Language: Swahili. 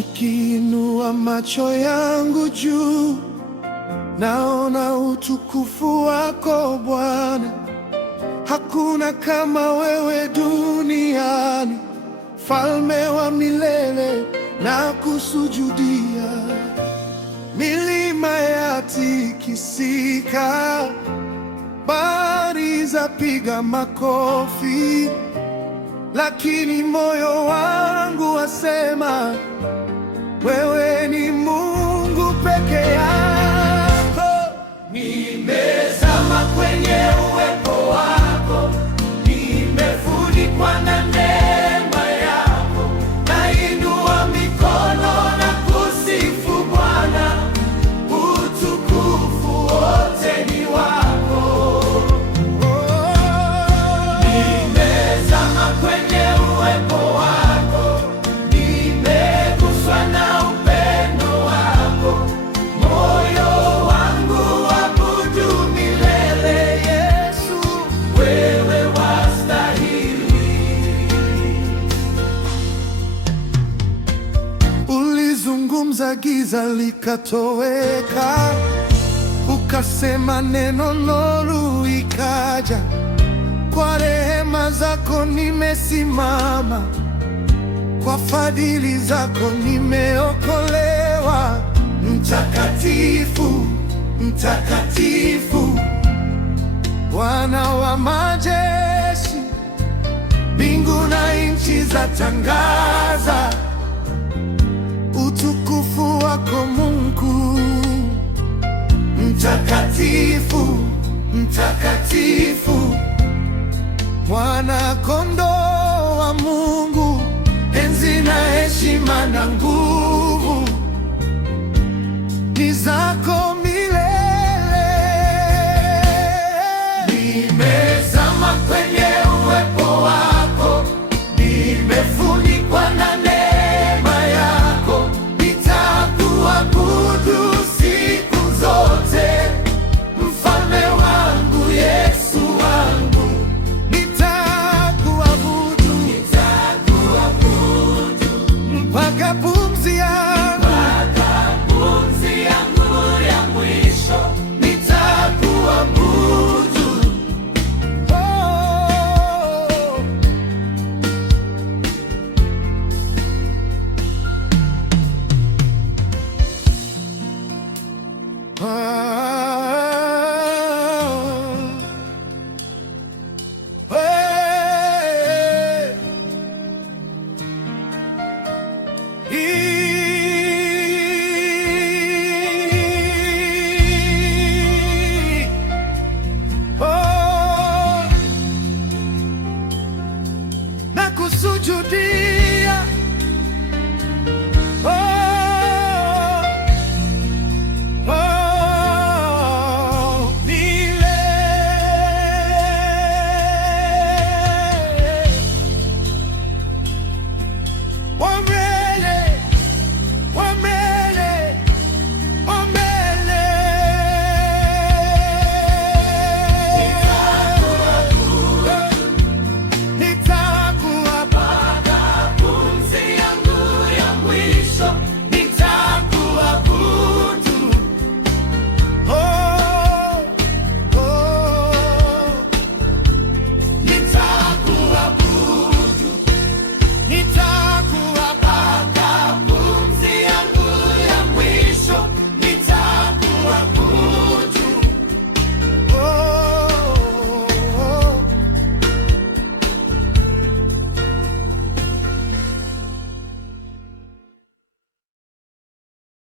Nikiinua macho yangu juu, naona utukufu wako Bwana. Hakuna kama wewe duniani, Mfalme wa milele na kusujudia. Milima yatikisika, bahari zapiga makofi, lakini moyo wangu wasema wewe ni Mungu peke yako. Nimezama kwenye uwepo wako, nimefunikwa na neema yako. Nainua mikono na kusifu Bwana, utukufu wote ni wako. Nimezama kwenye uwepo wako, nimeguswa na upendo wako. Moyo wangu waabudu milele. Yesu, wewe wastahili. Ulizungumza, giza likatoweka, ukasema neno, nuru ikaja. Kwa rehema zako nimesimama, kwa fadhili zako nimeokolewa. Mtakatifu, mtakatifu, Bwana wa majeshi, mbingu na nchi zatangaza utukufu wako Mungu. Mtakatifu, mtakatifu,